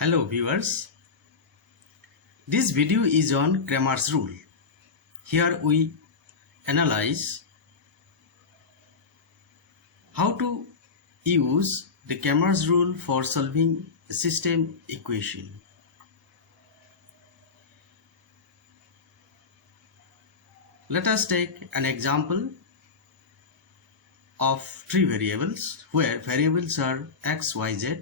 Hello viewers, this video is on Cramer's rule. Here we analyze how to use the Cramer's rule for solving a system equation. Let us take an example of three variables where variables are x, y, z.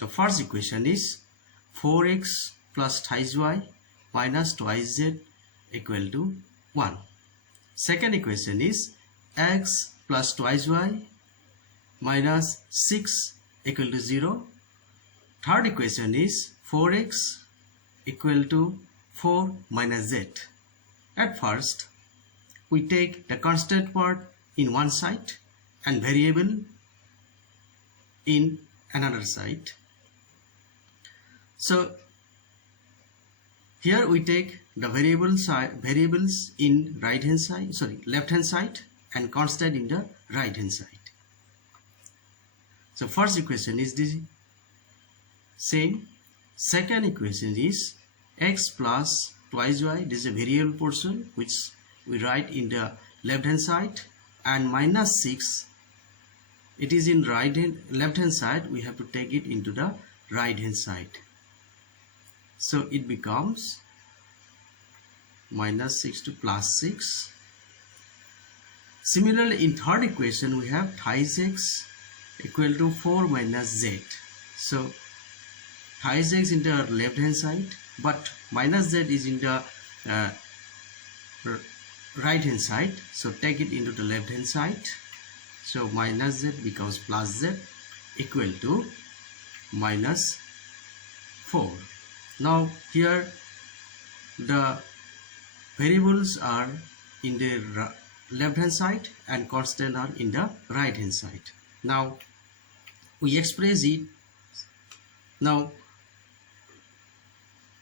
The first equation is 4x plus twice y minus twice z equal to 1. Second equation is x plus twice y minus 6 equal to 0. Third equation is 4x equal to 4 minus z. At first, we take the constant part in one side and variable in another side. So here we take the variables in left hand side and constant in the right hand side. So first equation is the same. Second equation is x plus twice y. This is a variable portion which we write in the left hand side, and minus 6, it is in left hand side, we have to take it into the right hand side. So it becomes minus 6 to plus 6. Similarly, in third equation we have twice x equal to 4 minus z. So twice x in the left hand side, but minus z is in the right hand side. So take it into the left hand side. So minus z becomes plus z equal to minus 4. Now here the variables are in the left hand side and constant are in the right hand side. Now we express it. Now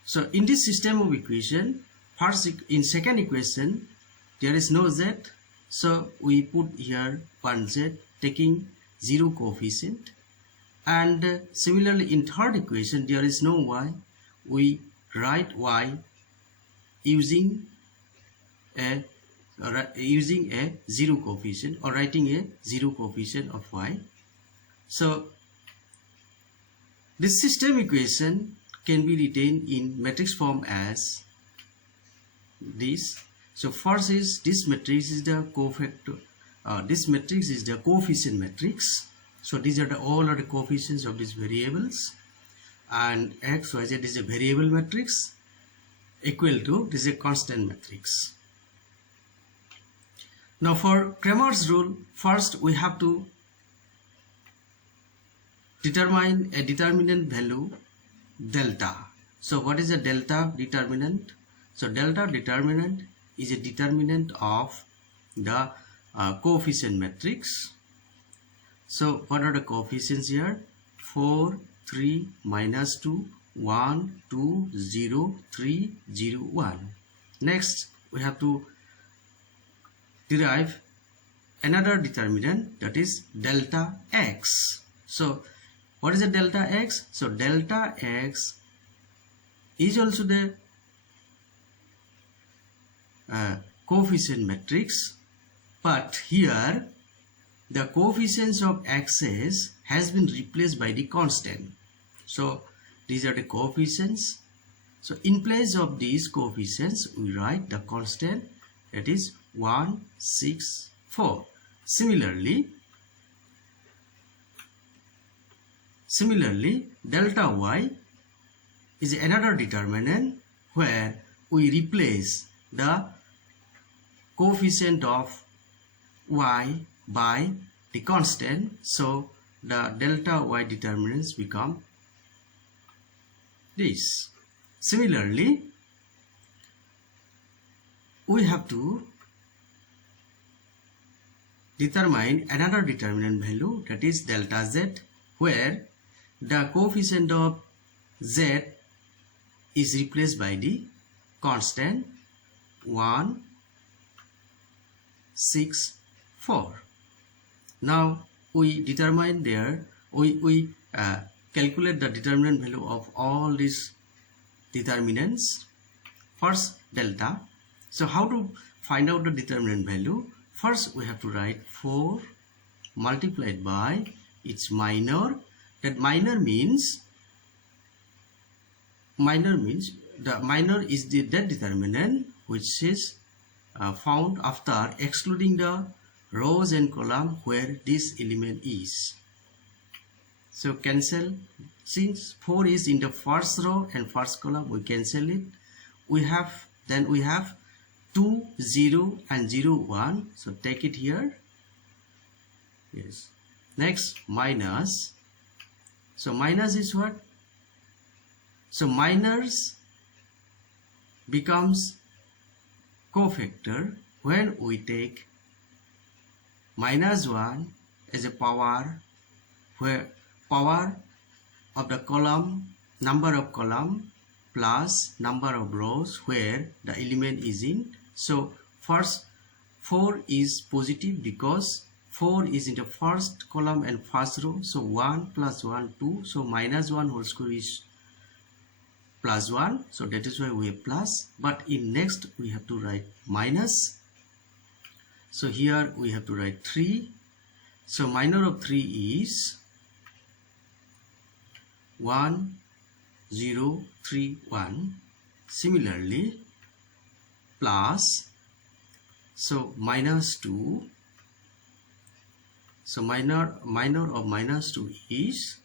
so in this system of equation, in second equation there is no z, so we put here one z taking 0 coefficient, and similarly in third equation there is no y, we write y using a 0 coefficient, or writing a 0 coefficient of y. So this system equation can be written in matrix form as this. So first is this matrix is the cofactor. This matrix is the coefficient matrix. So these are all the coefficients of these variables, and x, y, z is a variable matrix equal to this is a constant matrix. Now for Cramer's rule, first we have to determine a determinant value delta. So what is a delta determinant? So delta determinant is a determinant of the coefficient matrix. So what are the coefficients here? 4, 3, minus 2, 1, 2, 0, 3, 0, 1. Next we have to derive another determinant, that is delta x. So what is a delta x? So delta x is also the coefficient matrix, but here the coefficients of x's has been replaced by the constant. So these are the coefficients. So in place of these coefficients we write the constant, that is 1, 6, 4. Similarly delta y is another determinant where we replace the coefficient of y by the constant. So the delta y determinants become this. Similarly, we have to determine another determinant value, that is delta z, where the coefficient of z is replaced by the constant 1, 6, 4. Now we determine there, we calculate the determinant value of all these determinants. First, delta. So how to find out the determinant value? First, we have to write 4 multiplied by its minor. That minor means the minor is that determinant which is found after excluding the rows and column where this element is. So cancel, since 4 is in the first row and first column, we cancel it. We have 2, 0 and 0, 1. So take it here. Yes. Next, minus. So minus is what? So minus becomes cofactor when we take minus 1 as a power, where power of the column, number of column plus number of rows where the element is in. So first 4 is positive because 4 is in the first column and first row. So 1 plus 1, 2. So minus 1 whole square is plus 1. So that is why we have plus. But in next we have to write minus. So here we have to write 3. So minor of 3 is 1, 0, 3, 1. Similarly, plus, so minus 2. So minor of minus 2 is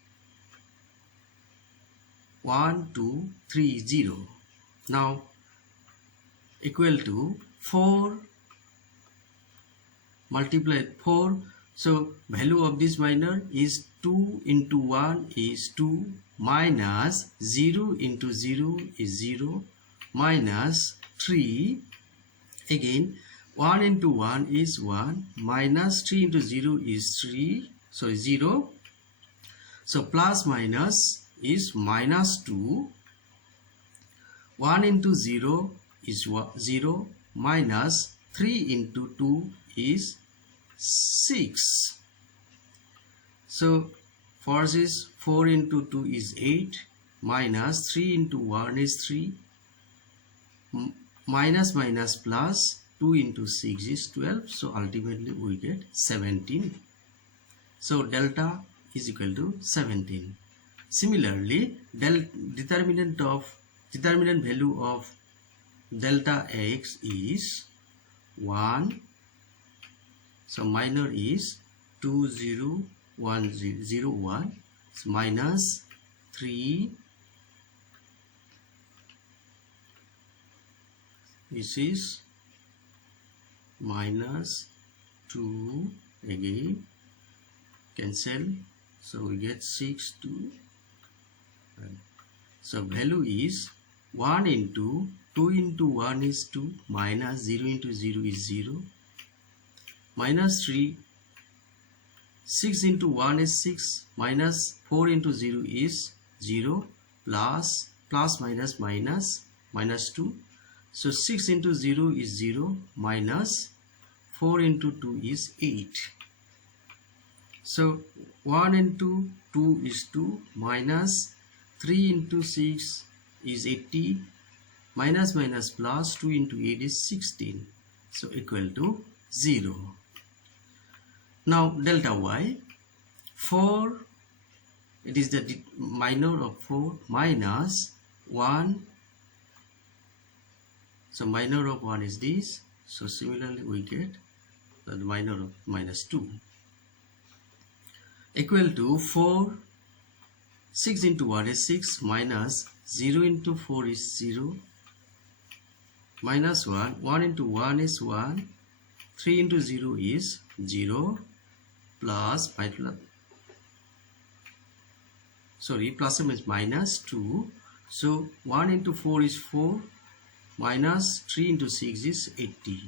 1, 2, 3, 0. Now equal to 4 multiplied 4. So value of this minor is 2 into 1 is 2 minus 0 into 0 is 0 minus 3. Again 1 into 1 is 1 minus 3 into 0 is 3. So 0. So plus minus is minus 2. 1 into 0 is 0 minus 3 into 2 is 6. So first is 4 into 2 is 8 minus 3 into 1 is 3 minus plus 2 into 6 is 12. So ultimately we get 17. So delta is equal to 17. Similarly, determinant value of delta x is 1. So minor is 2, 0, 1, 0, 1 minus 3. This is minus 2. Again cancel. So we get 6, 2. So value is 1 into 2 into 1 is 2 minus 0 into 0 is 0 minus 3. 6 into 1 is 6 minus 4 into 0 is 0 plus minus 2. So 6 into 0 is 0 minus 4 into 2 is 8. So 1 into 2 is 2 minus 3 into 6 is 80 minus plus 2 into 8 is 16. So equal to 0. Now delta y, 4, it is the minor of 4 minus 1. So minor of 1 is this. So similarly we get the minor of minus 2 equal to 4. 6 into 1 is 6 minus 0 into 4 is 0 minus 1. 1 into 1 is 1. 3 into 0 is 0 plus plus is minus 2. So 1 into 4 is 4 minus 3 into 6 is 80.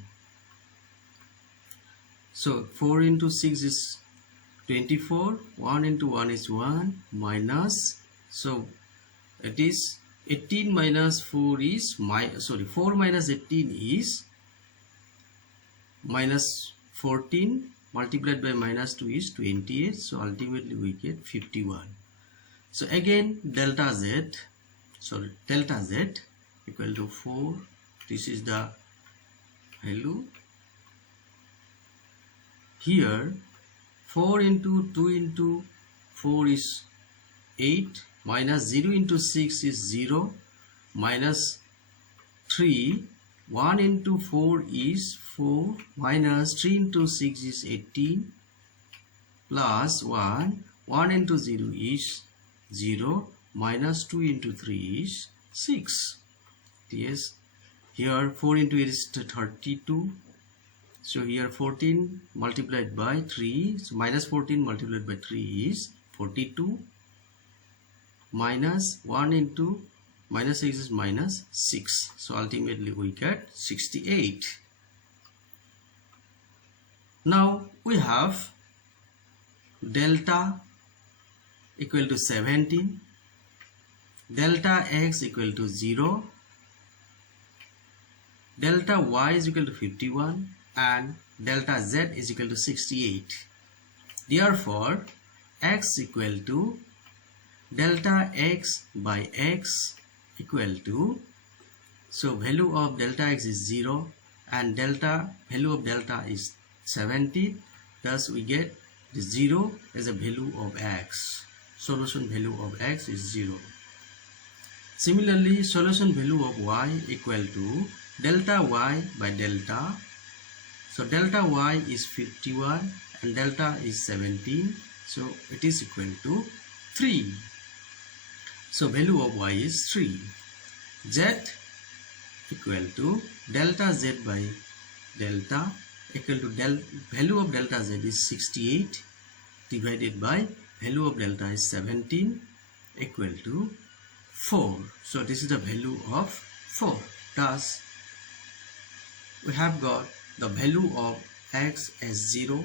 So 4 into 6 is 24. 1 into 1 is 1 minus, so it is 18 minus 4 is 4 minus 18 is minus 14 multiplied by minus 2 is 28. So ultimately we get 51. So again delta z equal to 4. This is the value. Here 4 into 2 into 4 is 8, minus 0 into 6 is 0, minus 3, 1 into 4 is 4, minus 3 into 6 is 18, plus 1, 1 into 0 is 0, minus 2 into 3 is 6. Yes, here 4 into 8 is 32. So here 14 multiplied by 3, so minus 14 multiplied by 3 is 42, minus 1 into minus 6 is minus 6. So ultimately we get 68. Now we have delta equal to 17, delta x equal to 0, delta y is equal to 51, and delta z is equal to 68. Therefore x equal to delta x by x equal to, so value of delta x is 0 and value of delta is 17, thus we get the 0 as a value of x. Solution value of x is 0. Similarly, solution value of y equal to delta y by delta. So delta y is 51 and delta is 17, so it is equal to 3. So value of y is 3. Z equal to delta z by delta equal to value of delta z is 68 divided by value of delta is 17 equal to 4. So this is the value of 4. Thus we have got the value of x as 0,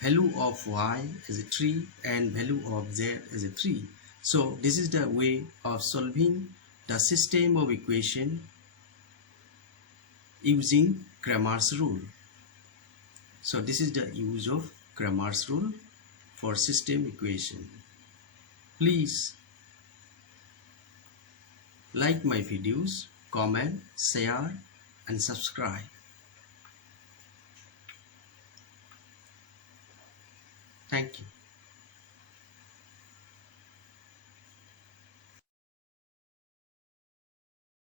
value of y as a 3, and value of z as a 3. So this is the way of solving the system of equation using Cramer's rule. So this is the use of Cramer's rule for system equation. Please like my videos, comment, share and subscribe. Thank you.